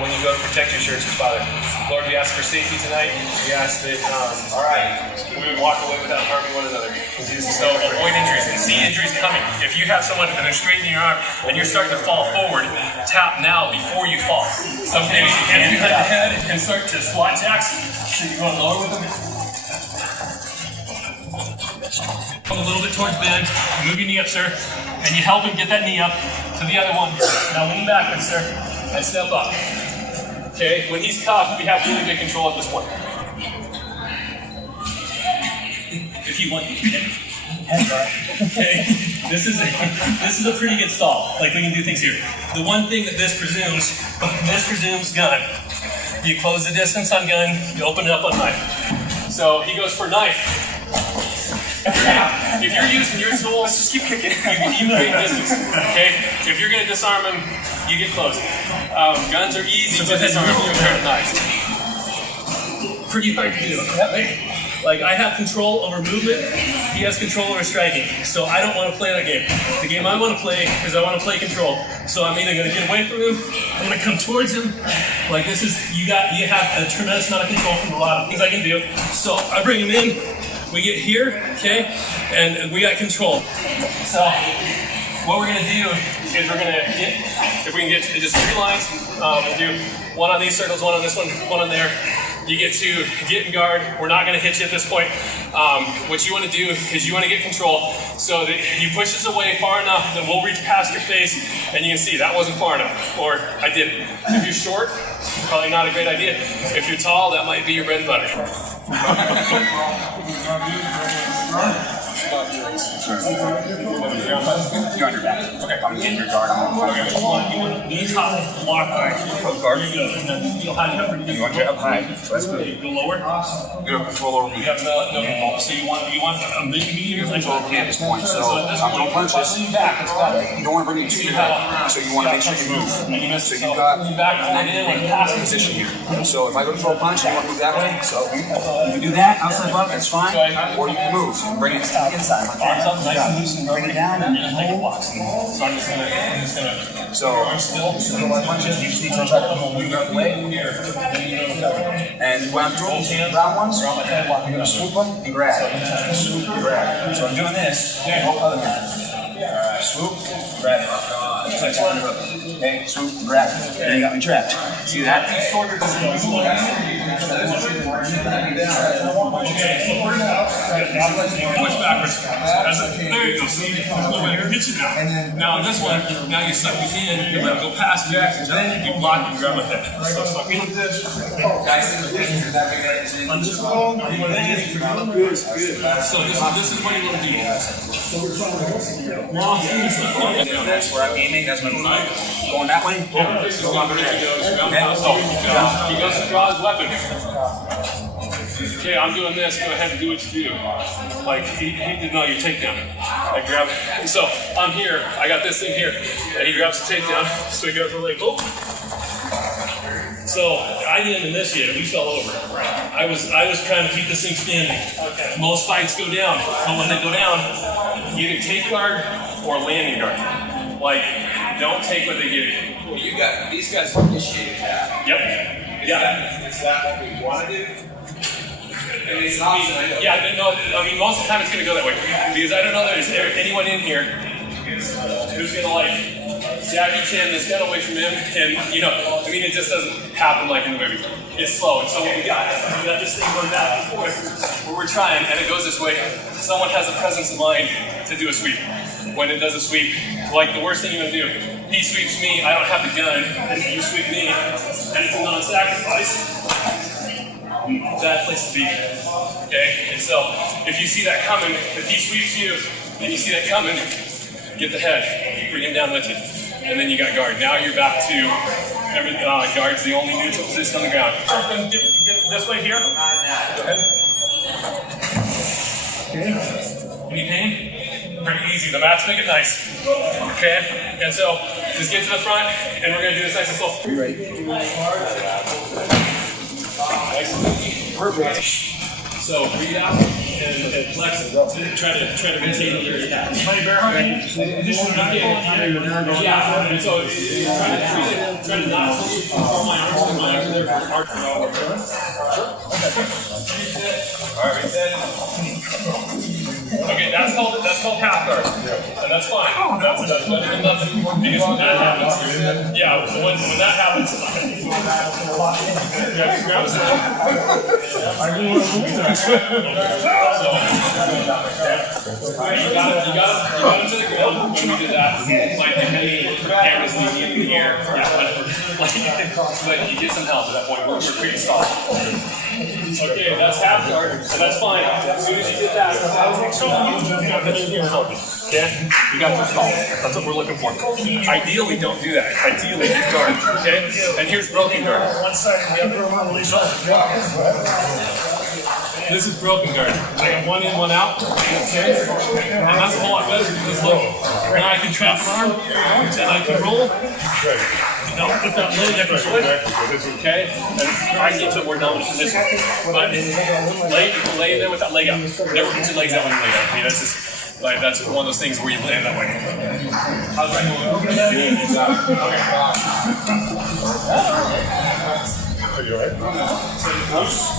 when you go to protect your church's Father. Lord, we ask for safety tonight. We ask that we would walk away without harming one another. So avoid injuries and see injuries coming. If you have someone and they're straightening your arm and you're starting to fall forward, tap now before you fall. Some days you can cut the head and start to squat jacks. So you're going lower with them. Come a little bit towards bend, move your knee up, sir, and you help him get that knee up to the other one. Now lean backwards, sir, and step up. Okay, when he's cuffed, we have really good control at this point. If you want, you can. Okay, this is a pretty good stall. Like we can do things here. The one thing that this presumes gun. You close the distance on gun, you open it up on knife. So he goes for knife. If you're using your tools, let's just keep kicking. You create distance. Okay? If you're going to disarm him, you get close. Guns are easy to disarm compared to knives. Pretty hard to do. Like I have control over movement, he has control over striking. So I don't want to play that game. The game I want to play is I want to play control. So I'm either going to get away from him, I'm going to come towards him. Like this is, you have a tremendous amount of control from a lot of things I can do. So I bring him in, we get here, okay, and we got control. So what we're going to do is we're going to get, if we can get to just 3 lines, we'll do one on these circles, one on this one on there. You get to get in guard. We're not going to hit you at this point. What you want to do is you want to get control so that you push us away far enough that we'll reach past your face and you can see that wasn't far enough, or I didn't. If you're short, probably not a great idea. If you're tall, that might be your bread and butter. You're on your back. Okay. I'm getting your guard. Knees high, lock high. Guard. You'll high up. You want your up high. That's good. Go lower. You have control over me. You have no. So you want a medium control over me at this point. So I'm going to punch this. You don't want to bring it too high. So you want to make sure you move. So you've got a position here. So if I go to throw a punch, you want to move that way. So you can do that outside left. That's fine. Or you can move. Bring it inside. Arms up, nice and loose, and bring it down, and then take a walk. So I'm just gonna. So punches. You see to try to move out the way. And when I'm doing round ones, you're gonna swoop them and grab. Swoop and grab. So I'm doing this. Other hand. Swoop, grab it. Okay, swoop, grab it. And you got me trapped. See that? Push backwards. There you go. See, there's no way to hit you now. Now on this one, now you suck me in, you let it go past you, and you block and grab my head. So suck me in. So this is what you want to do. That's where I'm aiming. That's my move. Going that way. This is what he goes to draw his weapon. Okay, I'm doing this. Go ahead and do what you do. Like he didn't know your takedown. I grab it. And so I'm here. I got this thing here, and he grabs the takedown. So he goes like, oh. So I didn't initiate it. We fell over. I was trying to keep this thing standing. Okay. Most fights go down, but when they go down, you either take guard or landing guard. Like, don't take what they give you. Well, you got these guys initiated that. Yep. Is that what we want to do? Yeah, no, I mean, most of the time it's going to go that way. Because I don't know that there's anyone in here who's going to, like, jab your chin, this gun away from him, and, you know, I mean, it just doesn't happen like in the movie. It's slow, and so what we got this thing going back and forth, where we're trying, and it goes this way. Someone has the presence of mind to do a sweep. When it does a sweep, like the worst thing you want to do, he sweeps me, I don't have the gun, and you sweep me, and it's a non-sacrifice. Bad place to be. Okay? And so, if you see that coming, if he sweeps you, and you see that coming, get the head, bring him down with you. And then you got guard. Now you're back to guard's the only neutral position on the ground. Get this way here. Go ahead. Okay. Any pain? Pretty easy. The mats make it nice. Okay? And so, just get to the front, and we're going to do this nice and slow. You ready? Nice and easy. Perfect. So, breathe out. and flexing. Try to retain your attack. Yeah, and so try to not control my arms because my arms are there for hard control. Alright, reset. Okay, that's called half guard. And that's fine. That's better than nothing. Because when that happens, yeah, so when that happens, grab his leg. You got him to the ground when we did that. Like the many cameras leaving in the air. But you get some help at that point. We're pretty solid. Okay, that's half guard, and that's fine. As soon as you get that, okay? You got your stall. That's what we're looking for. Ideally, don't do that. Ideally, get guard, okay? And here's broken guard. This is broken guard. I have one in, one out, okay? And that's a whole lot better because look, now I can trap an arm, and I can roll. Put that leg up okay? And I get to a more dominant position. But lay there with that leg up. Never put your legs out when you lay down. I mean, that's just, like, that's one of those things where you land that way. How's that going? Are you alright?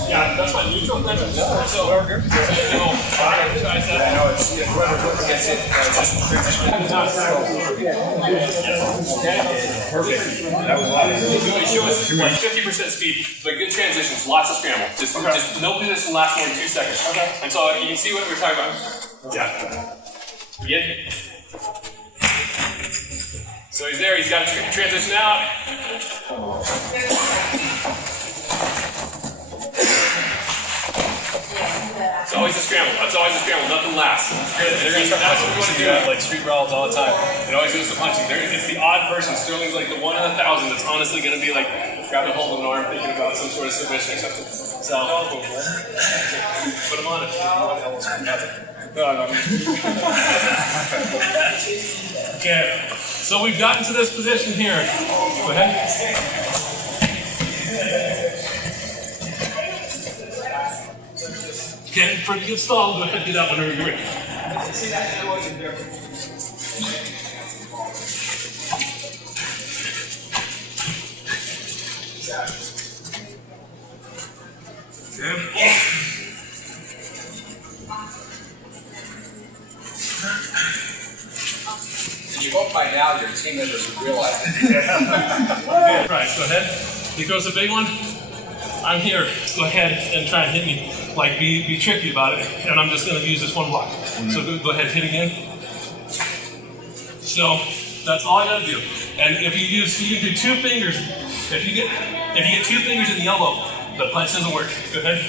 Yeah, that's my neutral dimension. So, I know it's whoever gets it, perfect. That was awesome. Show us 50% speed, but good transitions, lots of scramble. Just no position lasts more than 2 seconds. Okay. And so you can see what we're talking about. Yeah. Get it? So he's there, he's got to transition out. It's always a scramble. It's always a scramble. Nothing lasts. That's what we want to do. Like street brawls all the time. It always goes to punching. It's the odd person. Sterling's like the 1 in 1,000 that's honestly going to be like grabbing a hold of an arm, thinking about some sort of submission or something. So put him on it. No. Okay. So we've gotten to this position here. Go ahead. Okay, pretty good stall. Go ahead and do that whenever you're ready. Okay. You hope by now your team members would realize it. Okay, right, go ahead. He throws a big one. I'm here. Go ahead and try and hit me. Like, be tricky about it. And I'm just going to use this one block. So go ahead, hit again. So that's all I got to do. And if you do 2 fingers. If you get 2 fingers in the elbow, the punch doesn't work. Go ahead.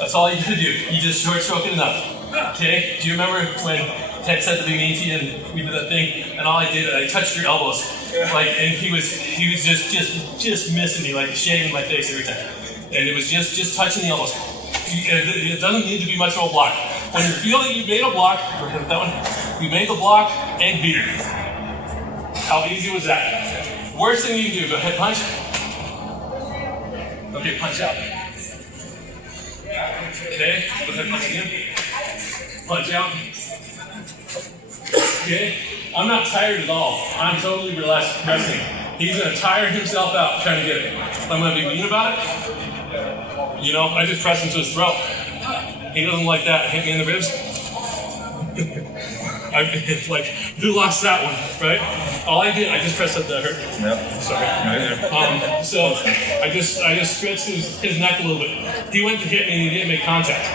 That's all you have to do. You just short stroke it enough. Okay? Do you remember when Ted said to be mean to you and we did that thing? And all I did, I touched your elbows. Like, and he was just missing me, like shaving my face every time. And it was just touching the elbows. It doesn't need to be much of a block. When you feel that you made a block, that one, you made the block and beat it. How easy was that? Worst thing you can do, go ahead, punch. Okay, punch out. Okay, go ahead, punch again. Punch out. Okay, I'm not tired at all. I'm totally relaxed resting. He's going to tire himself out trying to get it. I'm going to be mean about it. You know, I just press him to his throat. He doesn't like that. Hit me in the ribs. It's like, who lost that one, right? All I did, I just pressed up that hurt. Yep. Sorry. So I just stretched his neck a little bit. He went to hit me and he didn't make contact.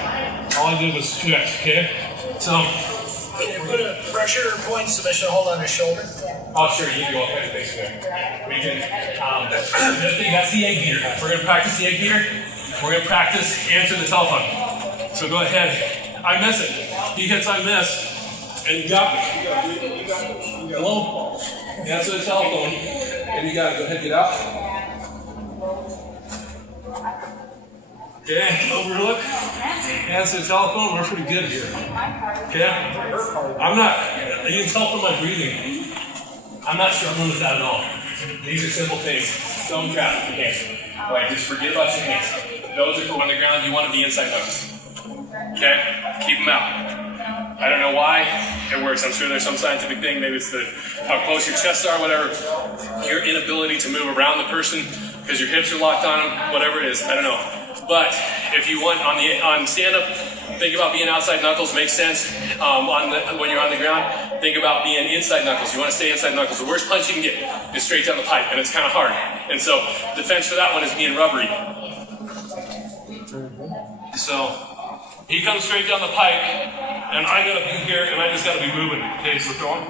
All I did was stretch, okay? So. Can you put a pressure point submission hold on his shoulder? Oh, sure, you can go up and face there. We can, that's the egg beater. We're going to practice the egg beater. We're going to practice answer the telephone. So go ahead. I miss it. He hits, I miss. And you got me. Hello? Answer the telephone. And you got to go ahead and get out. Okay, overlook. Answer the telephone. We're pretty good here. Okay? I'm not, you can tell from my breathing. I'm not struggling with that at all. These are simple things. Don't trap your hands. Like, just forget about your hands. Those are for on the ground. You want to be inside focus. Okay? Keep them out. I don't know why it works. I'm sure there's some scientific thing. Maybe it's how close your chests are, whatever. Your inability to move around the person because your hips are locked on them, whatever it is. I don't know. But if you want on stand-up, think about being outside knuckles. Makes sense. When you're on the ground, think about being inside knuckles. You want to stay inside knuckles. The worst punch you can get is straight down the pipe, and it's kind of hard. And so defense for that one is being rubbery. So he comes straight down the pipe, and I gotta be here, and I just gotta be moving. Okay, so throw him.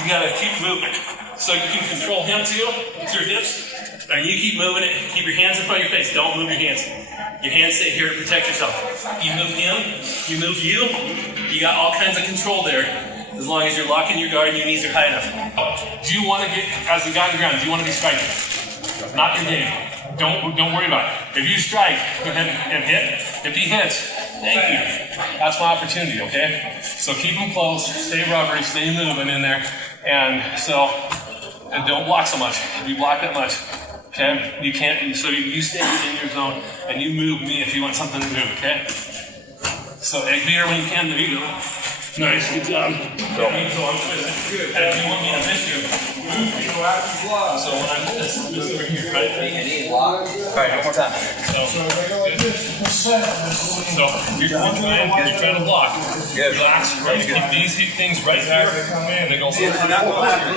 You gotta keep moving. So you can control him too, with your hips, and you keep moving it. Keep your hands in front of your face. Don't move your hands. Your hands stay here to protect yourself. You move him, you move you. You got all kinds of control there, as long as you're locking your guard and your knees are high enough. Do you want to get, as the guy on the ground, do you want to be striking? Not your game. Don't worry about it. If you strike, go ahead and hit. If he hits, thank you. That's my opportunity, okay? So keep them close, stay rubbery, stay moving in there, and don't block so much. If you block that much, okay? You can't, so you stay in your zone, and you move me if you want something to move, okay? So egg beater when you can, there you go. Nice, good job. So I'm twisting. And if you want me to miss you, move me. So when I miss over here, right? All right, one more time. So you're trying to block. Relax, right? Keep these things right there, and then go forward. Your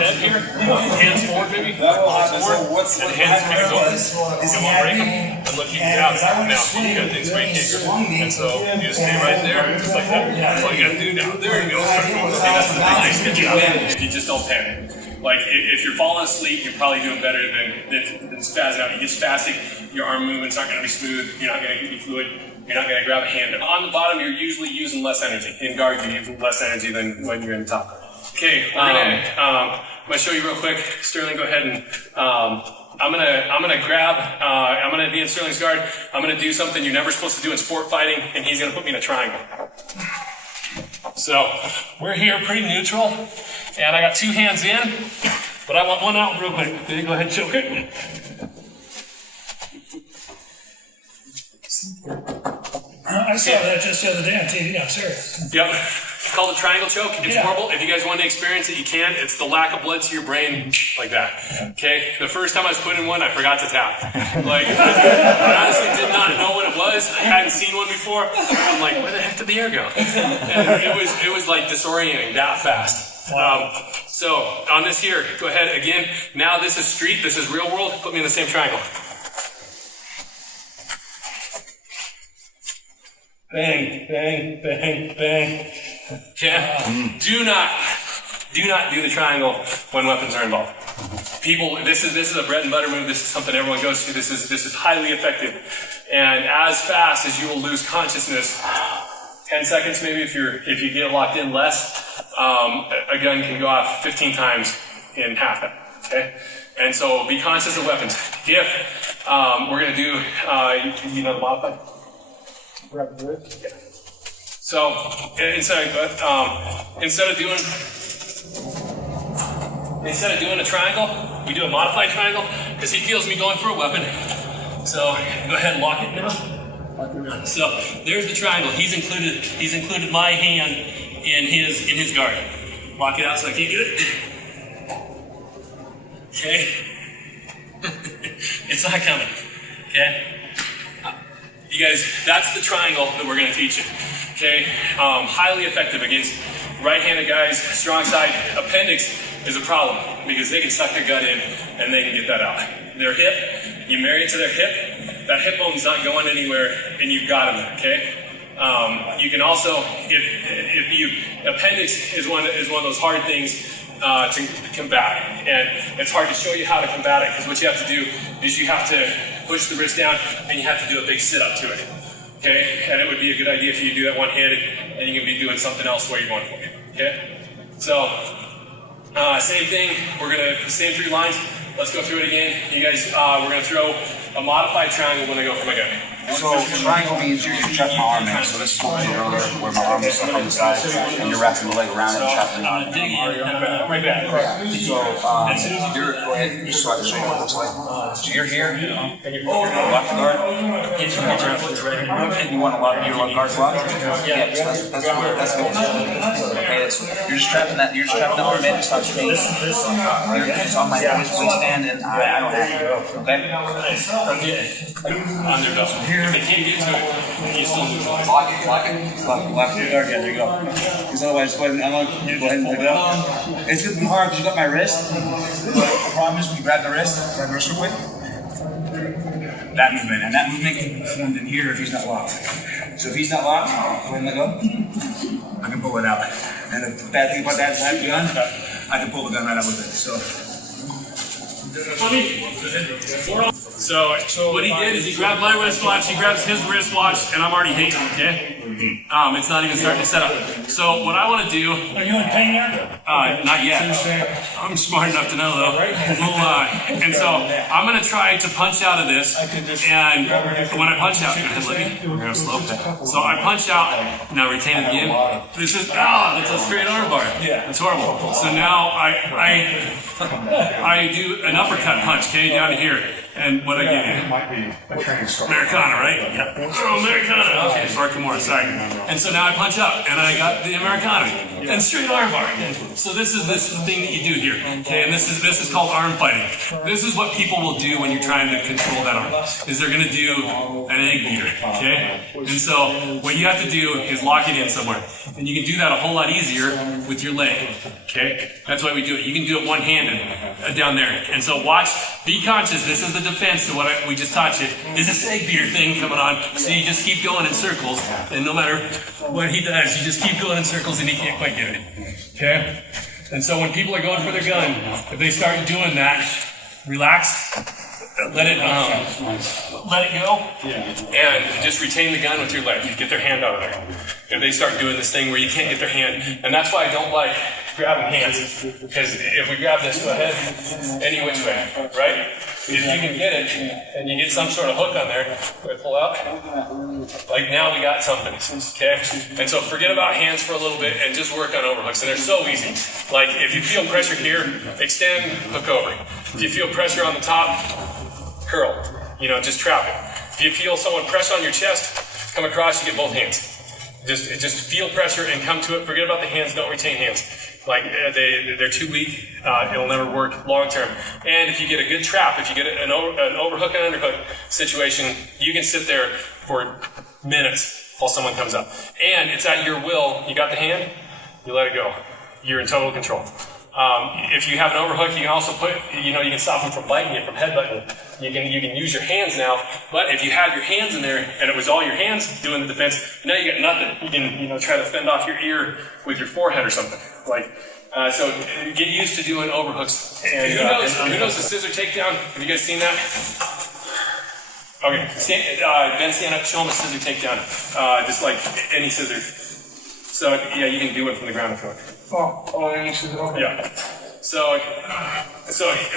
head here, hands forward, baby. Forward, and hands fingers over. You won't break them, and look, you can get out of now. You got things right here. And so you just stay right there, just like that. That's all you got to do now. There you go. That's nice. Good job. If you just don't panic. Like, if you're falling asleep, you're probably doing better than spazzing out. You get spastic, your arm movements aren't going to be smooth, you're not going to get fluid, you're not going to grab a hand. On the bottom, you're usually using less energy. In guard, you're using less energy than when you're in the top. Okay, I'm gonna show you real quick. Sterling, go ahead and I'm gonna be in Sterling's guard. I'm gonna do something you're never supposed to do in sport fighting, and he's gonna put me in a triangle. So we're here pretty neutral, and I got two hands in, but I want one out real quick. Then you go ahead and choke it. I saw that just the other day on TV. I'm serious. Yep. It's called a triangle choke. It's horrible. If you guys want to experience it, you can. It's the lack of blood to your brain, like that. Okay? The first time I was put in one, I forgot to tap. Like, I honestly did not know what it was. I hadn't seen one before. I'm like, where the heck did the air go? And it was like disorienting that fast. So on this here, go ahead again. Now this is street. This is real world. Put me in the same triangle. Bang, bang, bang, bang. Okay? Do not do the triangle when weapons are involved. People, this is a bread and butter move. This is something everyone goes through. This is highly effective. And as fast as you will lose consciousness, 10 seconds maybe if you get locked in less, a gun can go off 15 times in half that. Okay? And so be conscious of weapons. If we're gonna do the modified. Yeah. So instead of doing a triangle, we do a modified triangle because he feels me going for a weapon. So go ahead and lock it now. So there's the triangle. He's included my hand in his guard. Lock it out so I can't get it. Okay. It's not coming. Okay. You guys, that's the triangle that we're going to teach you. Okay? Highly effective against right-handed guys, strong side. Appendix is a problem because they can suck their gut in and they can get that out. Their hip, you marry it to their hip, that hip bone's not going anywhere and you've got them there, okay? You can also, if you, appendix is one of those hard things to combat. And it's hard to show you how to combat it because what you have to do is you have to push the wrist down and you have to do a big sit-up to it. Okay? And it would be a good idea if you do that one-handed and you can be doing something else where you're going for it. Okay? So, same thing. We're going to, the same 3 lines. Let's go through it again. You guys, we're going to throw a modified triangle when I go for my gun. So triangle means you're trapping my arm in. So this is what we did earlier, where my arm is stuck on the side, and you're wrapping the leg around it and trapping the arm. Dig in, right back. So you're go ahead, just so I can show you what it looks like. So you're here, and you're lock the guard. And you want to lock your guard lock? Yeah, so that's good. Okay, you're just trapping that. You're just trapping the arm in. It's not your face. It's on my waistband, and I don't have to. Okay. On their belt. Here, if they can't get to it, you still move. Lock it. Lock the guard. Yeah, there you go. Because otherwise, I'm going to go ahead and let it go. It's going to be hard because you got my wrist. But the problem is when you grab the wrist real quick. That movement, and that movement can be performed in here if he's not locked. So if he's not locked, go ahead and let go. I can pull it out. And the bad thing about that gun, I can pull the gun right out with it. So what he did is he grabbed my wristwatch, he grabs his wristwatch, and I'm already hating, okay? It's not even starting to set up. So what I want to do... Are you in pain yet? Not yet. I'm smart enough to know, though. And so I'm going to try to punch out of this, and when I punch out... We're going to slope that. So I punch out, now retain it again. This is... that's a straight arm bar. It's horrible. So now I do an uppercut punch, okay, down to here. And what I give you? Americana, right? Yeah. Oh, Americana. Okay, Far Kimura, sorry. And so now I punch up, and I got the Americana. And straight arm bar. So this is the thing that you do here. Okay, and this is called arm fighting. This is what people will do when you're trying to control that arm. Is they're going to do an egg beater. Okay? And so what you have to do is lock it in somewhere. And you can do that a whole lot easier with your leg. Okay? That's why we do it. You can do it one-handed down there. And so watch, be conscious. This is the defense to what we just taught you. Is this egg beater thing coming on? So you just keep going in circles, and no matter what he does, you just keep going in circles, and he can't quite get it. Okay? And so when people are going for their gun, if they start doing that, relax, let it go, and just retain the gun with your leg. Get their hand out of there. If they start doing this thing where you can't get their hand, and that's why I don't like grabbing hands, because if we grab this, go ahead, any which way, right? If you can get it, and you get some sort of hook on there, pull out, like now we got something, okay? And so forget about hands for a little bit, and just work on overhooks, and they're so easy. Like, if you feel pressure here, extend, hook over. If you feel pressure on the top, curl, just trap it. If you feel someone press on your chest, come across, you get both hands. Just feel pressure and come to it. Forget about the hands, don't retain hands. Like, they're too weak, it'll never work long term. And if you get a good trap, if you get an overhook and underhook situation, you can sit there for minutes while someone comes up. And it's at your will. You got the hand, you let it go. You're in total control. If you have an overhook, you can also put, you can stop them from biting you, from headbutting you. You can use your hands now, but if you had your hands in there and it was all your hands doing the defense, now you got nothing. You can, try to fend off your ear with your forehead or something. So get used to doing overhooks. And who knows the scissor takedown? Have you guys seen that? Okay, Ben, stand up, show him a scissor takedown. Just like any scissor. So yeah, you can do it from the ground if you want. Yeah. So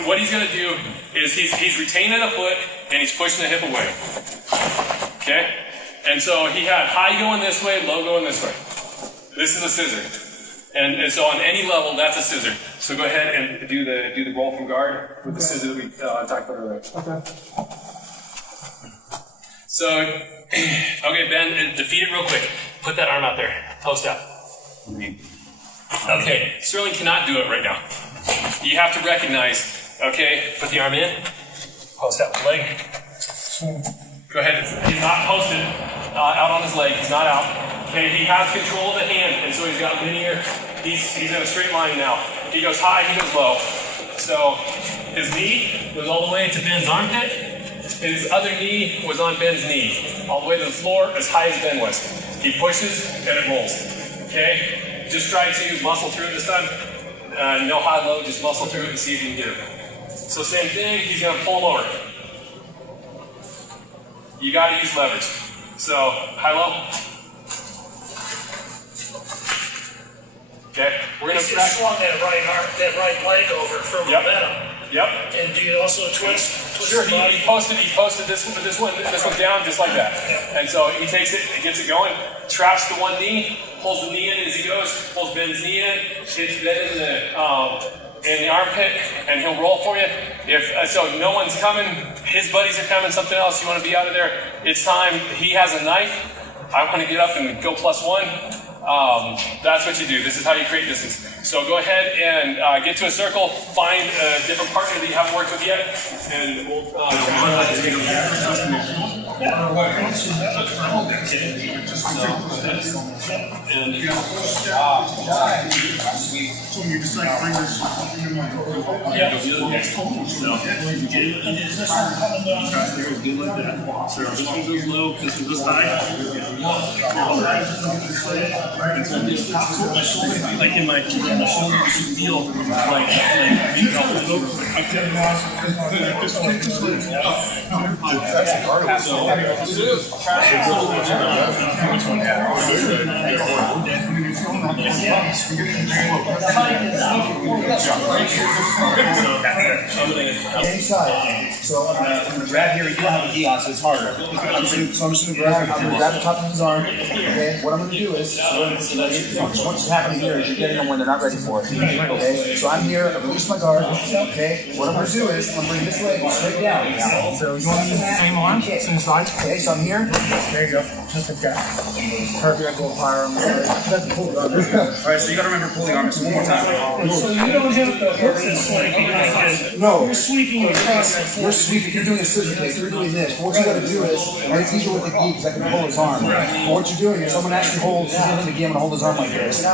what he's going to do is he's retaining a foot and he's pushing the hip away. Okay? And so he had high going this way, low going this way. This is a scissor. And so on any level, that's a scissor. So go ahead and do the roll from guard with the scissor that we talked about earlier. Okay. So, okay, Ben, defeat it real quick. Put that arm out there. Post out. Okay, Sterling cannot do it right now. You have to recognize, okay, put the arm in, post out the leg. Go ahead, he's not posted out on his leg, he's not out. Okay, he has control of the hand, and so he's got linear, he's in a straight line now. He goes high, he goes low. So his knee was all the way to Ben's armpit, his other knee was on Ben's knee, all the way to the floor as high as Ben was. He pushes and it rolls, okay? Just try to muscle through it this time. No high-low, just muscle through it and see if you can get it. So same thing, he's going to pull him over. You got to use leverage. So high-low. Okay, we're going to swung that right leg over for momentum. Yep. And do you also twist? Sure, he posted this one down just like that. And so he takes it, he gets it going, traps the one knee, pulls the knee in as he goes, pulls Ben's knee in, hits Ben in the armpit, and he'll roll for you. If so, no one's coming, his buddies are coming, something else, you want to be out of there, it's time. He has a knife. I want to get up and go +1. That's what you do. This is how you create distance. So go ahead and get to a circle, find a different partner that you haven't worked with yet, and we'll So you just like bring this this one goes low, this one goes high. And so this my shoulder, like in my shoulder, you should feel like being held over. Inside. So I'm gonna grab here. You don't have a gi on, so it's harder. So I'm just gonna grab the top of his arm. Okay. What I'm gonna do is, what's happening here is you're getting them when they're not ready for it. Okay. So I'm here. I release my guard. Okay. What I'm gonna do is I'm gonna bring this leg straight down. So you want to use the same arm? It's inside. Okay. So I'm here. There you go. Just like that. Perfect. Go higher. All right. So you gotta remember pull the arm. So one more time. So you don't have to hurt this sweeping like this. No. You're sweeping across that You're sweeping, you're doing a scissor kick, you're doing this. But what you gotta do is, and it's easier with the gi because I can pull his arm. But what you're doing is, I'm gonna actually hold, he's gonna the gi, I'm gonna hold his arm like this. So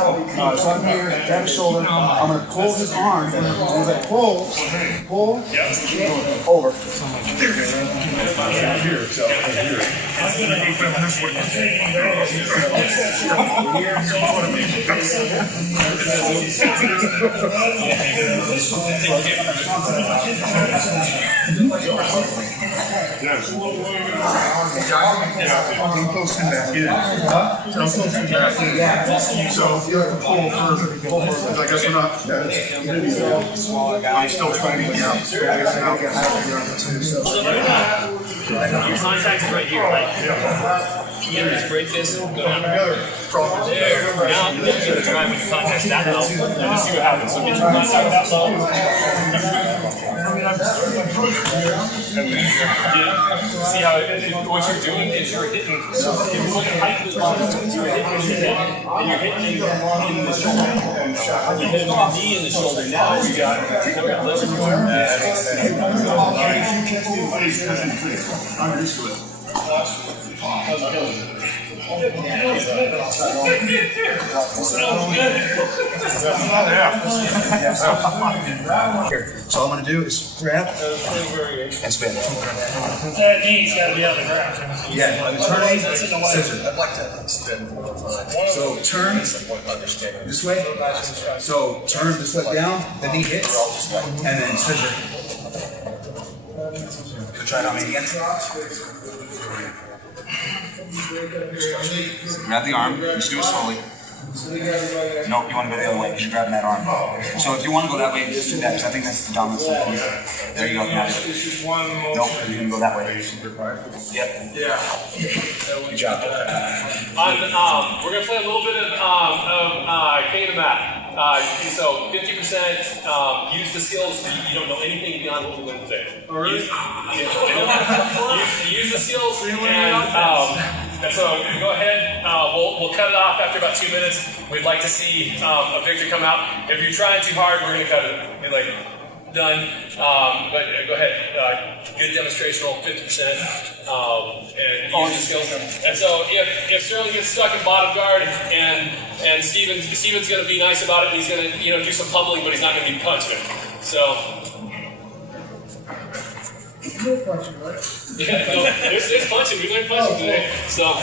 I'm here, grab his shoulder, I'm gonna pull his arm, and as I pull, over. I'm close in back in. I'm close in back in. So you have to pull further. I guess we're not. I'm still trying to get out. your contact is right here, right? You just break this, go down together. There. Now I'm going to try with contact that low and just see what happens. So get your contact that low. See how what you're doing is you're hitting. So if you look at height of the body, you're hitting his neck and you're hitting in the shoulder. You hit the knee in the shoulder. Now we got leverage. I'm used to it. So all I'm gonna do is grab and spin. That knee's got to be on the ground. Yeah, turn, scissor. I'd like to spend more time. So turn this way. So turn this leg down, the knee hits, and then scissor. So try it on me again. Grab the arm, just do it slowly. Nope, you want to go the other way because you're grabbing that arm. So if you want to go that way, just do that because I think that's the dominant side for you. There you go. Now do it. Nope, you're going to go that way. Yep. Yeah. Good job. We're going to play a little bit of King of the Mat. So 50% use the skills. You don't know anything beyond what we went today. Oh, really? Use the skills and so go ahead. We'll cut it off after about 2 minutes. We'd like to see a victor come out. If you're trying too hard, we're going to cut it. You're like done. But go ahead. Good demonstrational, 50%, and use the skills. And so if Sterling gets stuck in bottom guard and Steven's going to be nice about it, and he's going to do some pummeling, but he's not going to be punching him. So. Yeah, no, it's punching. We learned punching today. So.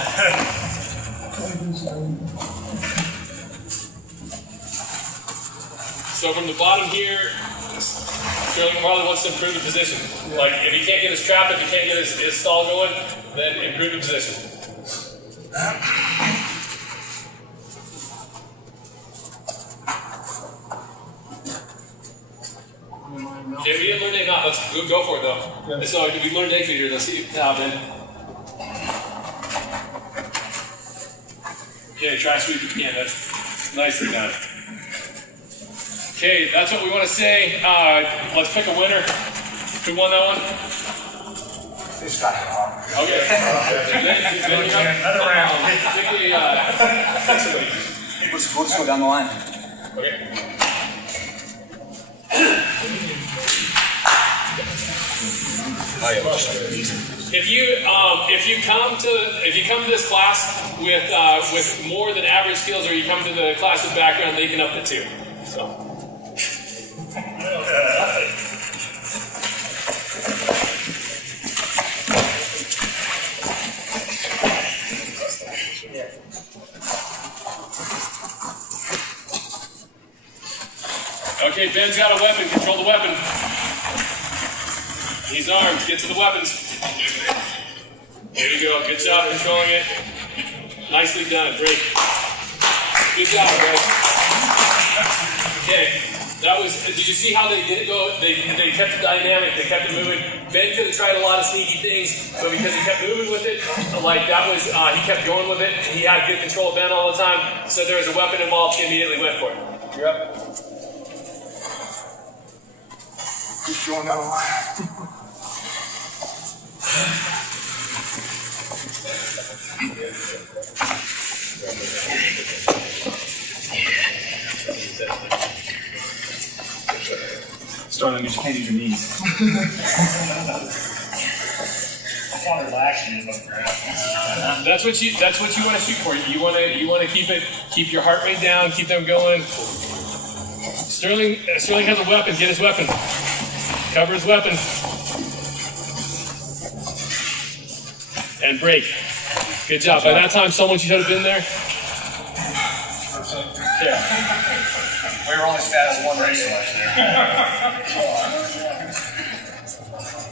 So from the bottom here, Sterling probably wants to improve the position. Like if he can't get his trap, if he can't get his stall going, then improve the position. Okay, we didn't learn A knot. Let's go for it though. Yeah. So we learned A here. Let's see now then. Okay, try sweep if you can. That's nicely done. Okay, that's what we want to say. Let's pick a winner. Who won that one? This guy. Okay. Another round. Pick somebody. Let's go down the line. Okay. If you come to this class with more than average skills, or you come to the class with background, they can up to 2. So. Okay, Ben's got a weapon. Control the weapon. He's armed. Get to the weapons. There you go. Good job controlling it. Nicely done. Great. Good job, Greg. Okay. That was. Did you see how they did it go? They kept it dynamic. They kept it moving. Ben could have tried a lot of sneaky things, but because he kept moving with it, like that was, he kept going with it. He had good control of Ben all the time. So there was a weapon involved. He immediately went for it. You're up. Who's going down the line? Starting, you can't use your knees. That's what you want to shoot for. You want to keep your heart rate down, keep them going. Sterling has a weapon. Get his weapon. Cover his weapon. And break. Good job. By that time, someone should have been there. Yeah. We were only fast as one race last year.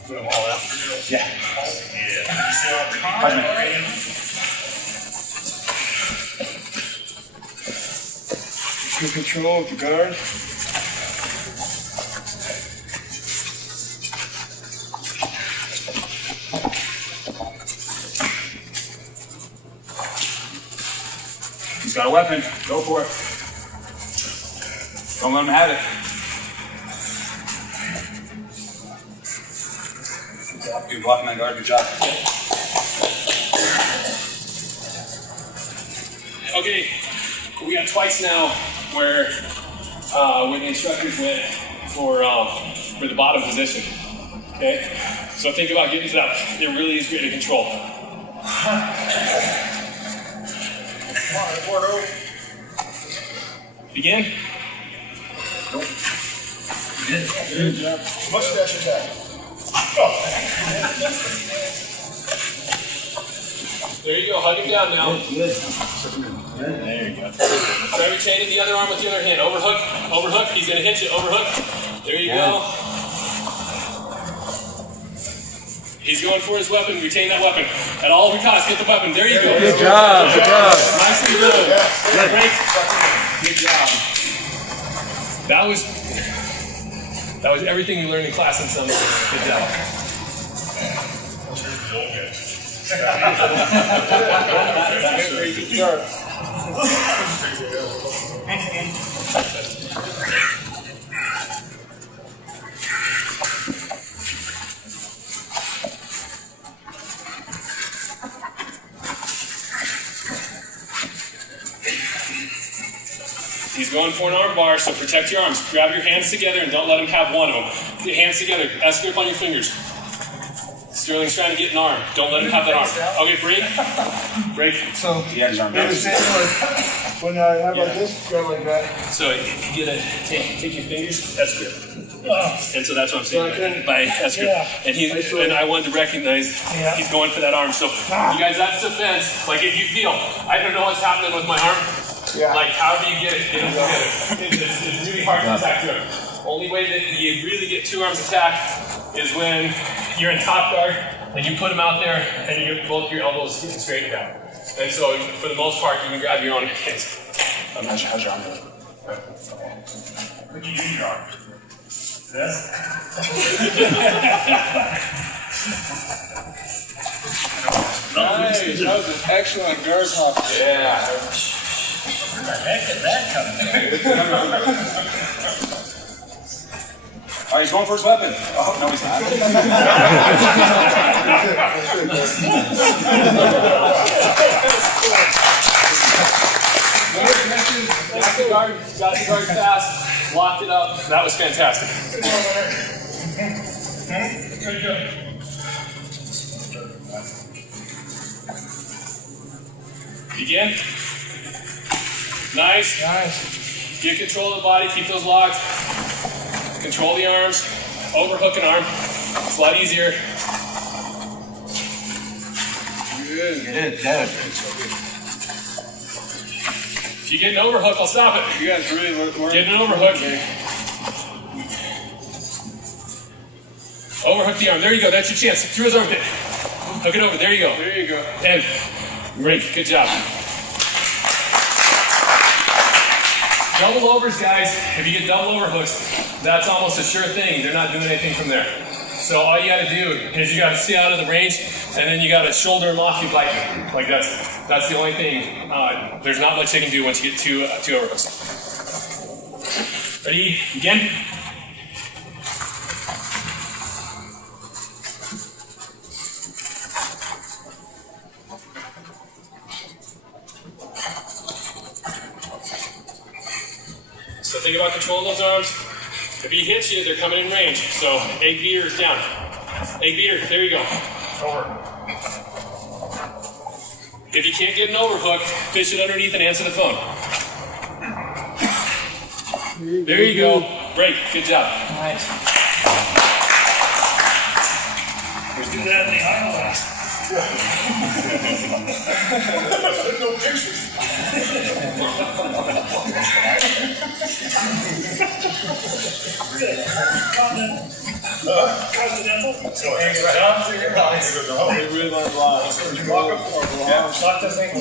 Put them all out. Yeah. Good control of the guard. He's got a weapon. Go for it. Don't let him have it. You're blocking that guard. Good job. Okay, we got twice now where the instructors went for the bottom position. Okay, so think about getting to that. It really is great to control. Begin. Good job. Mustache attack. There you go. Hug him down now. There you go. Try retaining the other arm with the other hand. Overhook. Overhook. He's going to hit you. Overhook. There you go. He's going for his weapon. Retain that weapon. At all costs, get the weapon. There you go. Good job. Good job. Nicely done. Good job. That was everything you learned in class and some. Good job. He's going for an arm bar, so protect your arms. Grab your hands together and don't let him have one of them. Your hands together. S grip on your fingers. Sterling's trying to get an arm. Don't let him have that arm. Okay, break. Break. So, Yeah, his arm they were down. saying like, when I have like this, go like that. So you get take your fingers, S grip. And so that's what I'm saying by S grip. And I wanted to recognize he's going for that arm. So you guys, that's defense. Like if you feel, I don't know what's happening with my arm. Yeah. Like however you get it together. It's really hard to attack to it. Only way that you really get two arms attacked is when you're in top guard and you put them out there and you get both your elbows straightened out. And so for the most part you can grab your own hands. How's your arm doing? What do you do in your arm? Nice. That was an excellent guard hop. Yeah. Where the heck did that come All right, he's going for his weapon. Oh, no, he's not. Got the guard fast, locked it up. That was fantastic. Begin. Nice. Get control of the body, keep those locked. Control the arms. Overhook an arm. It's a lot easier. Good. If you get an overhook, I'll stop it. You guys really work. Get an overhook. Overhook the arm. There you go. That's your chance. Through his armpit. Hook it over. There you go. There you go. And great. Good job. Double overs, guys. If you get double overhooks, that's almost a sure thing. They're not doing anything from there. So all you got to do is you got to stay out of the range, and then you got to shoulder them off you lightly. Like that's the only thing. There's not much they can do once you get two overhooks. Ready? Begin. So think about controlling those arms. If he hits you, they're coming in range. So egg beater down. Egg beater, there you go. Over. If you can't get an overhook, fish it underneath and answer the phone. There you go. Break. Good job. Nice. Let's do that in the eyeglass. No pictures. Continental. So hang it down through your eyes. They really want to lie. Walk up more. Lock this thing.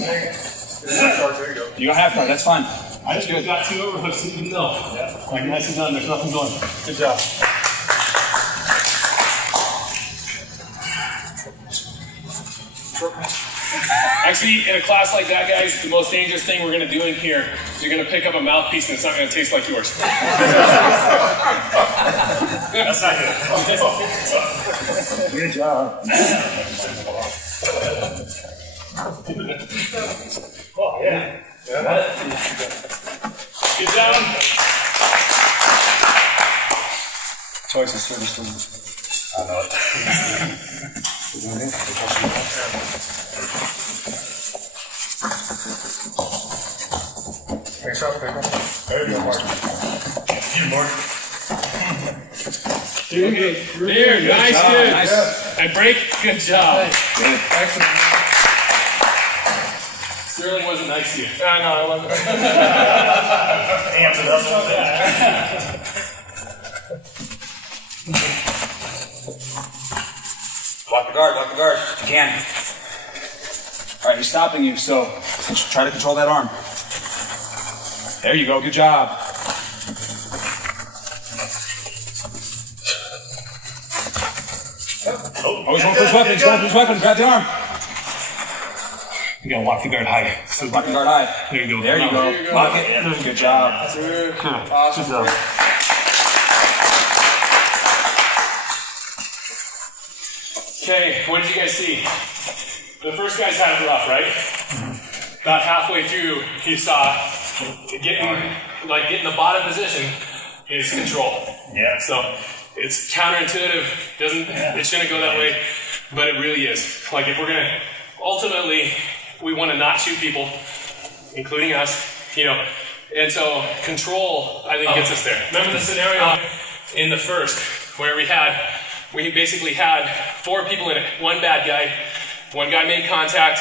You got half guard, that's fine. I just got two overhooks in the middle. Yeah. Like nicely done. There's nothing going. Good job. Actually, in a class like that, guys, the most dangerous thing we're going to do in here is you're going to pick up a mouthpiece and it's not going to taste like yours. That's not good. Good job. Oh, yeah. Get down. Choice of service. I know it. Thanks, up, pickle. There you go, Mark. You, Mark. There, nice, good. Nice. And break, good job. Good. Excellent. Sterling wasn't nice to you. No, I wasn't. Answer Lock the guard. If you can. All right, he's stopping you, so try to control that arm. There you go, good job. Oh, he's going for his weapon, grab the arm. You gotta lock the guard high. So Lock the guard high. there you go. There you go. Lock it. Good job. Awesome. Okay, what did you guys see? The first guy's had it rough, right? About halfway through, he saw getting the bottom position is control. Yeah. So it's counterintuitive. It shouldn't go that way, but it really is. Like if we're gonna ultimately, we want to not shoot people, including us, And so control, I think, gets us there. Remember the scenario in the first where we basically had 4 people in it. One bad guy, one guy made contact,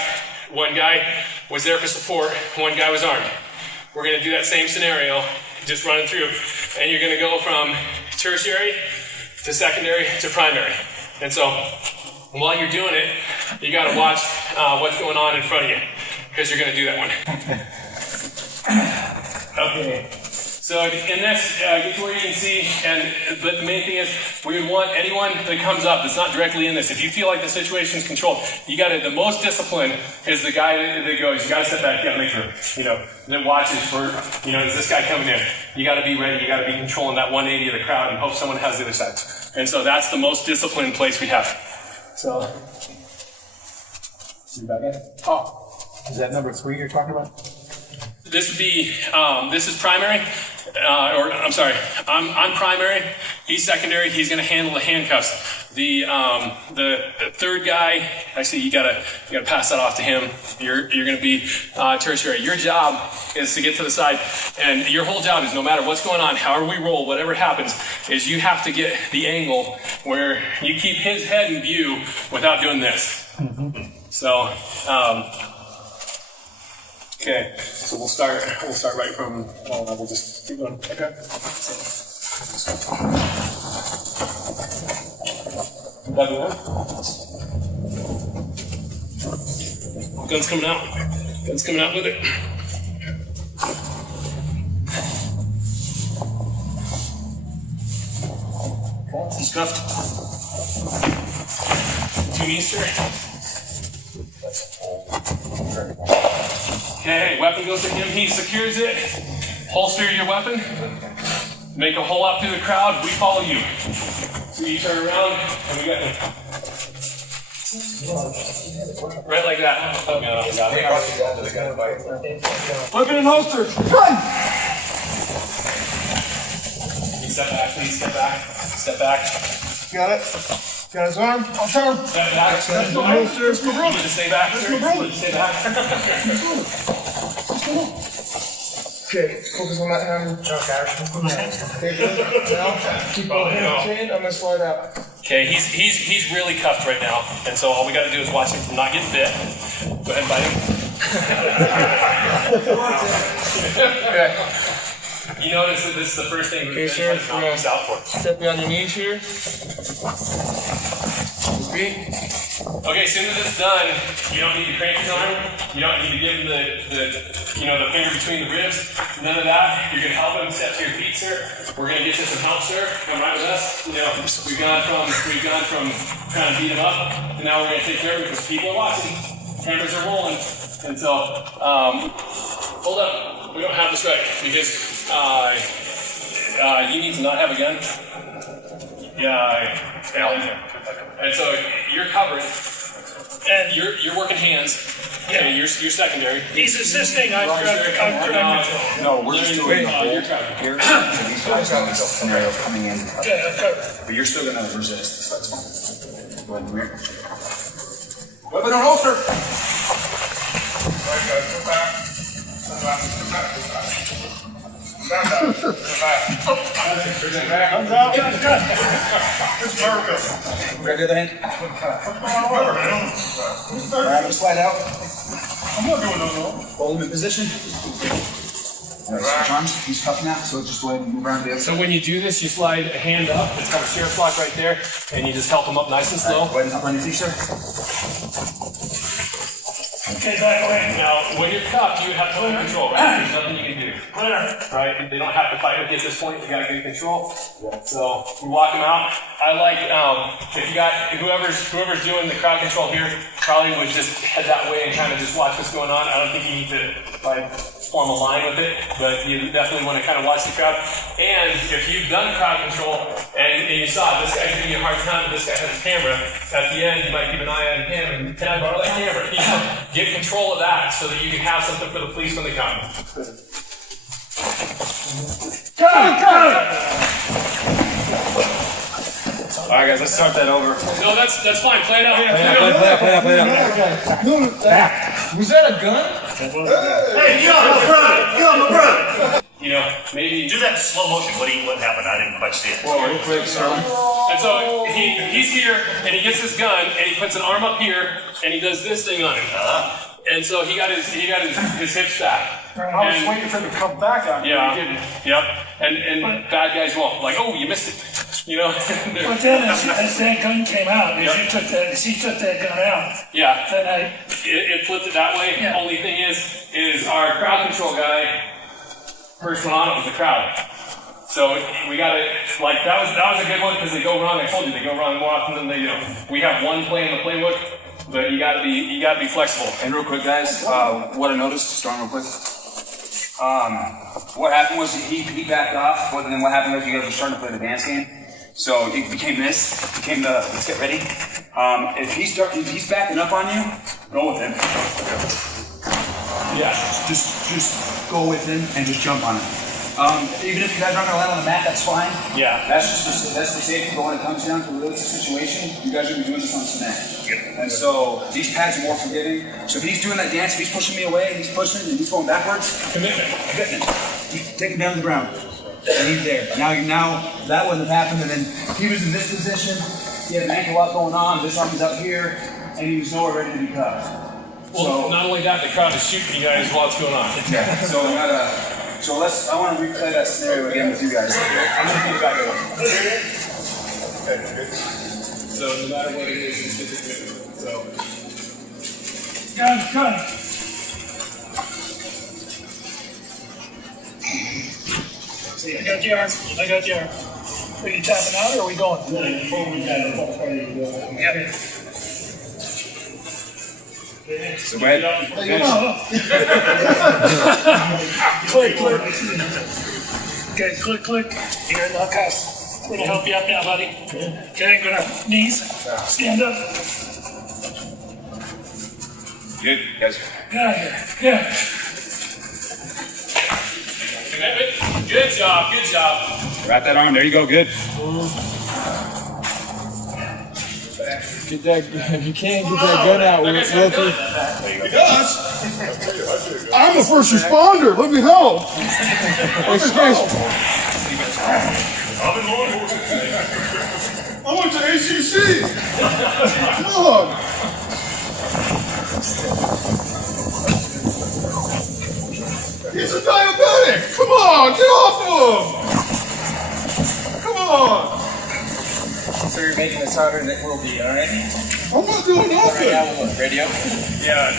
one guy was there for support, one guy was armed. We're going to do that same scenario, just running through, and you're going to go from tertiary to secondary to primary. And so while you're doing it, you got to watch what's going on in front of you, because you're going to do that one. Okay. So in this, get to where you can see, but the main thing is, we would want anyone that comes up that's not directly in this. If you feel like the situation is controlled, you got to. The most discipline is the guy that goes. You got to step back. You got to make sure, that watches for, is this guy coming in? You got to be ready. You got to be controlling that 180 of the crowd and hope someone has the other side. And so that's the most disciplined place we have. So, you back in? Oh, is that number 3 you're talking about? This would be, this is primary, I'm sorry, I'm primary, he's secondary, he's going to handle the handcuffs. The third guy, actually you gotta pass that off to him. You're going to be tertiary. Your job is to get to the side, and your whole job is no matter what's going on, however we roll, whatever happens, is you have to get the angle where you keep his head in view without doing this. So, okay, so we'll start right from, we'll just keep going, okay? Gun's coming out with it. He's cuffed. 2 knees straight. Okay, weapon goes to him, he secures it. Holster your weapon. Make a hole up through the crowd, we follow you. So you turn around, and we got him. Right like that. Oh, no, I got it. Weapon and holster, run! Step back, please, step back. Step back. Got it? Got his arm? I'll tell him. Step back. That's my brother. That's my You brother. need to stay back. That's my brother. Stay back. Okay, focus on that hand. Okay, good. Now, keep both hands chained. I'm gonna slide out. Okay, he's really cuffed right now, and so all we got to do is watch him from not getting bit. Go ahead and bite him. Okay. You notice that this is the first thing we're sir. trying to knock this out for. Step me on your knees here. Repeat. Okay, as soon as it's done, you don't need to crank his arm. You don't need to give him the finger between the ribs. None of that. You're gonna help him step to your feet, sir. We're gonna get you some help, sir. Come right with us. We've gone from trying to beat him up to now we're gonna take care of it because people are watching. Cameras are rolling, and so hold up. We don't have this right because you need to not have a gun. And so you're covered, and you're working hands. Okay, you're secondary. He's assisting. I'm control. No, we're just doing the whole you're covered. here. So these guys have this scenario coming in. Okay, I'm covered. But you're still gonna resist, so that's fine. Go ahead and rear. Weapon and holster! It's America. Grab the other hand. Grab him, slide out. I'm not doing no. Hold him in position. Alright, switch arms. He's cuffed now, so just go ahead and move around to the other So side. when you do this, you slide a hand up. It's called a sheriff's lock right there, and you just help them up nice and slow. Go ahead and up on your feet, sir. Okay, back away. Now, when you're cuffed, you have total control, right? There's nothing you can do, right? They don't have to fight with you at this point. You got to get control. So you walk them out. I like if you got whoever's doing the crowd control here, probably would just head that way and kind of just watch what's going on. I don't think you need to form a line with it, but you definitely want to kind of watch the crowd. And if you've done crowd control and you saw this guy's giving you a hard time, but this guy has a camera, at the end you might keep an eye on him and can I borrow that camera? Get control of that so that you can have something for the police when they come. All right, guys, let's start that over. No, that's fine. Play it out. Play it out. No, was that a gun? Hey, get on my brother! Maybe. Do that in slow motion. What happened? I didn't quite see it. Whoa, real quick, sir. And so he's here, and he gets his gun, and he puts an arm up here, and he does this thing on him. And so he got his hips back. I was waiting for him to come back on me. Yeah. He didn't. Yep. And bad guys won't. Like, oh, you missed it. But then as that gun came out, as he took that gun out, Yeah. then It flipped it that way. Yeah. Only thing is our crowd control guy First one on it was the crowd. So we got to, like, that was a good one because they go wrong. I told you they go wrong more often than they do. We have one play in the playbook, but you got to be flexible. And real quick, guys, what I noticed, starting real quick. What happened was he backed off, but then what happened was you guys were starting to play the dance game. So it became the let's get ready. If he's backing up on you, go with him. Yeah, just go with him and just jump on him. Even if you guys aren't gonna land on the mat, that's fine. Yeah. That's the safety, but when it comes down to a realistic situation, you guys are gonna be doing this on cement. And so these pads are more forgiving. So if he's doing that dance, if he's pushing me away and he's pushing and he's going backwards, commitment. Take him down to the ground. And he's there. Now that wouldn't have happened, and then he was in this position, he had an ankle lock going on, this arm was up here, and he was nowhere ready to be cuffed. Well, not only that, the crowd is shooting you guys while it's going on. Yeah. So I want to replay that scenario again with you guys. I'm gonna get back over. So no matter what it is, it's just a commitment. So. Gun. I got the arm. Are you tapping out or are we going? Yeah. So go ahead. Click. Okay, click. Here, lock us. We're gonna help you out now, buddy. Okay, go down. Knees. Stand up. Good, guys. Get out of here. Yeah. Commitment. Good job. Wrap that arm. There you go. Good. Get that, if you can't get that gun out, we'll Yes! I'm a first responder. Let me help. I went to ACC. Come on. He's a diabetic. Come on, get off him. Come on. So you're making this harder than it will be, alright? I'm not doing nothing. Radio? Yeah,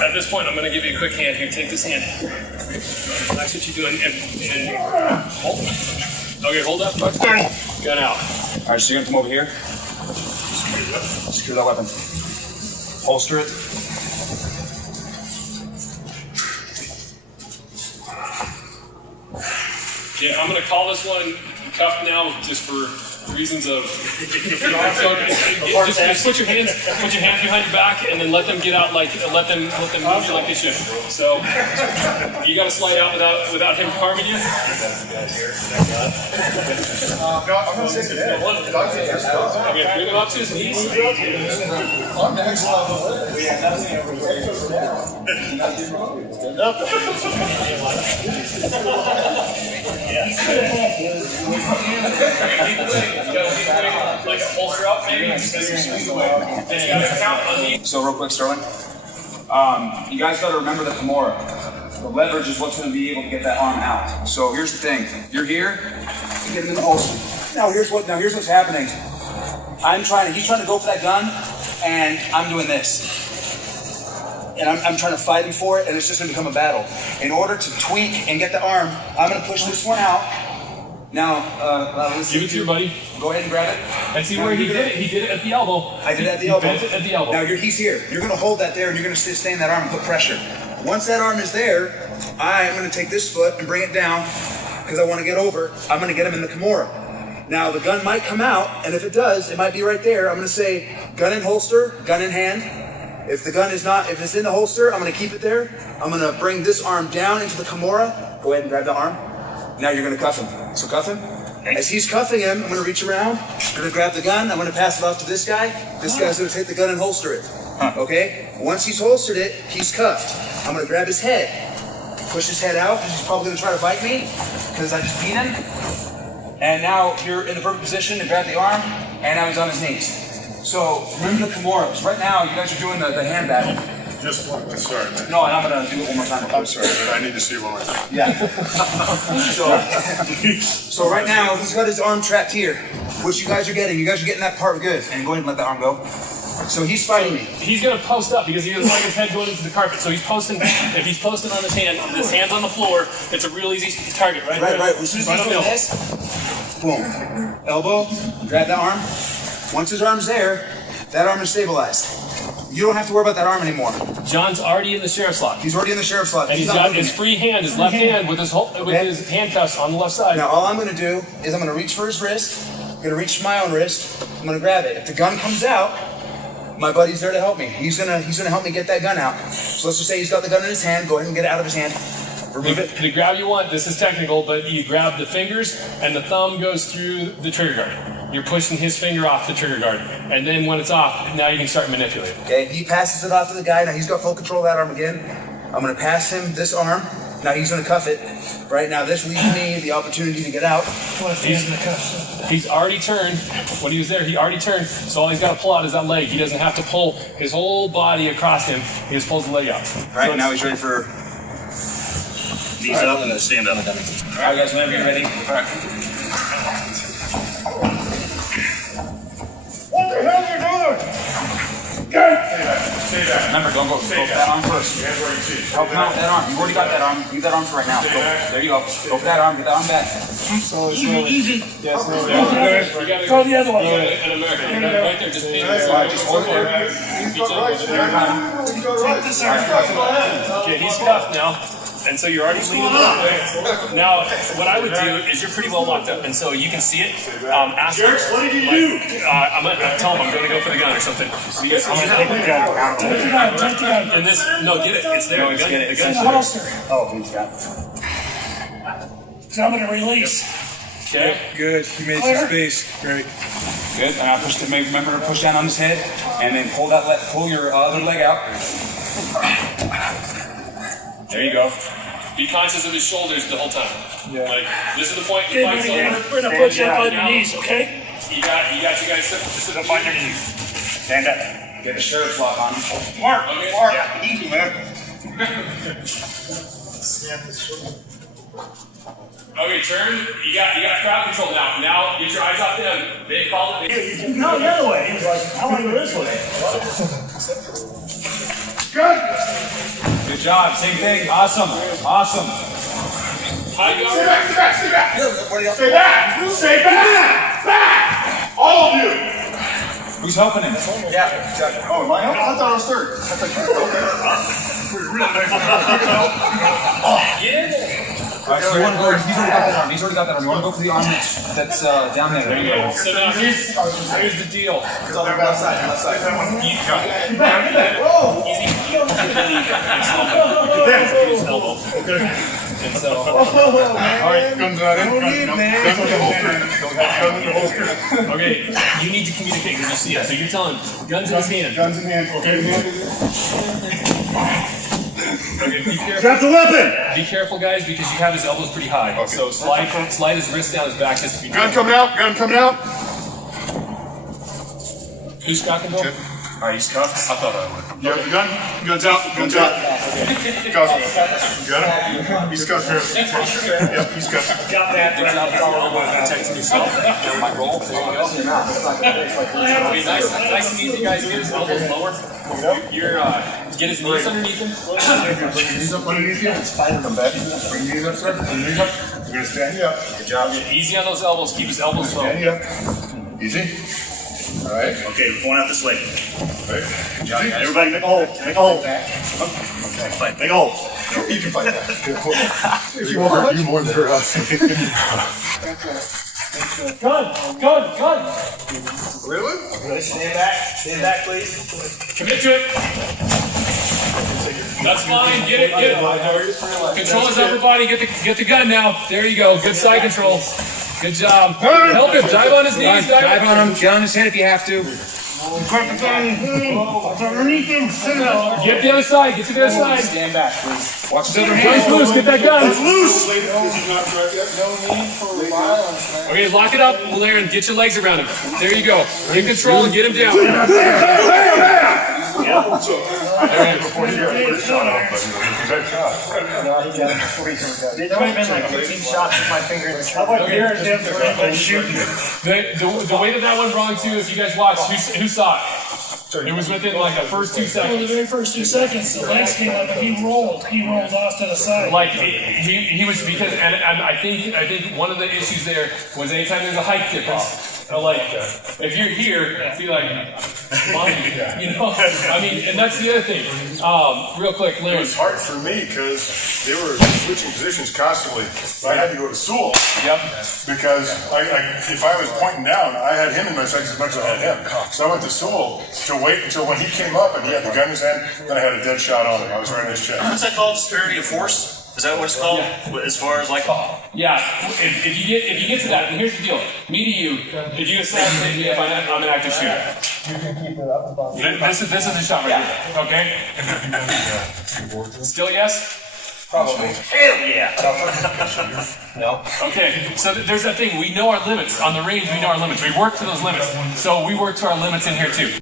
at this point, I'm going to give you a quick hand. Here, take this hand. That's what you're doing. And hold. Okay, hold up. Gun out. All right, so you're gonna come over here. Secure that weapon. Holster it. Yeah, I'm going to call this one cuffed now just for reasons of. Just put your hands behind your back and then let them get out let them move you like they should. So you got to slide out without him harming you. I'm gonna take it. Okay, bring him up to his knees. I'm next level. Like a holster up, maybe. So real quick, Sterling. You guys got to remember the Kimura. The leverage is what's going to be able to get that arm out. So here's the thing. You're here. You get him in the holster. Now here's what's happening. He's trying to go for that gun, and I'm doing this. And I'm trying to fight him for it, and it's just going to become a battle. In order to tweak and get the arm, I'm going to push this one out. Now, let's give it to your buddy. Go ahead and grab it. And see where he did it. He did it at the elbow. I did it at the elbow. He bent it at the elbow. Now he's here. You're going to hold that there, and you're going to stay in that arm and put pressure. Once that arm is there, I'm going to take this foot and bring it down because I want to get over. I'm going to get him in the Kimura. Now the gun might come out, and if it does, it might be right there. I'm going to say gun in holster, gun in hand. If the gun is not, if it's in the holster, I'm going to keep it there. I'm going to bring this arm down into the Kimura. Go ahead and grab the arm. Now you're going to cuff him. So cuff him. As he's cuffing him, I'm going to reach around. I'm going to grab the gun. I'm going to pass it off to this guy. This guy's going to take the gun and holster it. Okay? Once he's holstered it, he's cuffed. I'm going to grab his head. Push his head out because he's probably going to try to bite me because I just beat him. And now you're in the perfect position to grab the arm, and now he's on his knees. So remember the Kimuras. Right now, you guys are doing the hand battle. Just one. Sorry, man. No, and I'm going to do it one more time. I'm sorry, but I need to see it one more time. Yeah. So right now, he's got his arm trapped here, which you guys are getting. You guys are getting that part good. And go ahead and let the arm go. So he's fighting me. He's going to post up because he doesn't like his head going into the carpet. So he's posting. If he's posting on his hand's on the floor, it's a real easy target, right? Right. As soon as he's doing this, boom. Elbow, grab that arm. Once his arm's there, that arm is stabilized. You don't have to worry about that arm anymore. John's already in the sheriff's lock. He's already in the sheriff's lock. And he's got his free hand, his left hand, with his handcuffs on the left side. Now all I'm going to do is I'm going to reach for his wrist. I'm going to reach for my own wrist. I'm going to grab it. If the gun comes out, my buddy's there to help me. He's gonna help me get that gun out. So let's just say he's got the gun in his hand. Go ahead and get it out of his hand. Remove it. The grab you want, this is technical, but you grab the fingers and the thumb goes through the trigger guard. You're pushing his finger off the trigger guard. And then when it's off, now you can start manipulating. Okay, he passes it off to the guy. Now he's got full control of that arm again. I'm gonna pass him this arm. Now he's gonna cuff it. Right now this leaves me the opportunity to get out. He's already turned. When he was there, he already turned. So all he's got to pull out is that leg. He doesn't have to pull his whole body across him. He just pulls the leg out. All right, now he's ready for... Knees up and then stand up. All right, guys, whenever you're ready. All right. What the hell are you doing? Stay back. Remember, don't go for that arm first. Help him out with that arm. You've already got that arm. Leave that arm for right now. Go. There you go. Go for that arm. Get that arm back. Easy. Yes, no. Go the other one. In America, right there, just leave it. Just hold it there. Okay, he's cuffed now. And so you're already leaning that way. Now, what I would do is you're pretty well locked up, and so you can see it. Ask him, What did you do? I'm gonna tell him I'm going to go for the gun or something. So you guys Take the gun. and this, no, get it. It's there. The gun's It's in the there. holster. Oh, he's got it. So I'm gonna release. Okay. Good. You made some space. Great. Good. And now remember to push down on his head, and then pull your other leg out. There you go. Be conscious of his shoulders the whole time. Yeah. Like, this is the point the Okay, fight's over. we're gonna put you up on your knees, okay? You got you guys sit up on your knees. Stand up. Get the sheriff's lock on. Mark, Okay. Mark, easy, man. Okay, turn. You got crowd control now. Now get your eyes off them. They call it. No, the other way. He's like, how long this way? Good. Good job. Same thing. Awesome. Awesome. How you Stay go? back, stay back, stay back. Stay back. Stay back. Back. All of you. Who's helping him? Yeah, exactly. Oh, am I helping? I thought I was third. I thought you were okay. All right, so you want to go, he's already got that arm. He's already got that arm. You want to go for the arm that's down there. There you go. So now here's the deal. It's on the left side, left side. And so, All right, guns out in. Guns in the holster. Guns in the holster. okay, you need to communicate because you see it. So you're telling guns in his hand. Guns in hand. Okay. Okay, be careful. Drop the weapon. Be careful, guys, because you have his elbows pretty high. Okay. So slide his wrist down his back just to be. Gun coming out. Gun coming out. Who's got control? All right, he's cuffed. I thought I would. You have the gun? Gun's out. Gun's out. Cuffed. Got him? He's cuffed. Yep, he's cuffed. Got that. Protecting yourself. My roll. There you go. Okay, nice and easy, guys. Get his elbows lower. You're get his knees underneath him. Bring your knees up underneath you. Bring your knees up, sir. Bring your knees up. We're going to stand you up. Good job. Easy on those elbows. Keep his elbows low. Stand you up. Easy. All right. Okay, we're going out this way. Right. Good job, guys. Everybody make a hole. Make a hole. Okay. Make a hole. You can fight that. If you want, you more than us. Gun. Really? Stand back, please. Commit to it. That's fine. Get it. Control his upper body. Get the gun now. There you go. Good side control. Good job. Help him. Dive on his knees. Dive on him. Get on his head if you have to. Underneath him. Sit down. Get the other side. Get to the other side. Stand back, please. Watch his other Gun's hand. loose. Get that gun. Loose. Okay, lock it up, Flatirons. Get your legs around him. There you go. Get control and get him down. There would have been like 15 shots with my finger in the trap. The way that went wrong too, if you guys watched, who saw it? It was within like the first 2 Well, the seconds. very first 2 seconds, the legs came up and he rolled off to the side. Like he was because, and I think one of the issues there was anytime there's a height difference. Like if you're here, be like, you know. I mean, and that's the other thing. Real quick, It Larry. was hard for me because they were switching positions constantly. I had to go to Sewell. Yep. Because if I was pointing down, I had him in my sights as much as I had him. So I went to Sewell to wait until when he came up and he had the gun in his hand, then I had a dead shot on him. I was right in his chest. What's that called? Disparity of force? Is that what it's called? As far as like. Yeah. If you get to that, and here's the deal. Me to you, if you assassinate me, if I'm an active shooter. This is a shot right here. Okay. Still yes. Probably. Hell yeah! No. Okay, so there's that thing. We know our limits. On the range, we know our limits. We work to those limits. So we work to our limits in here too.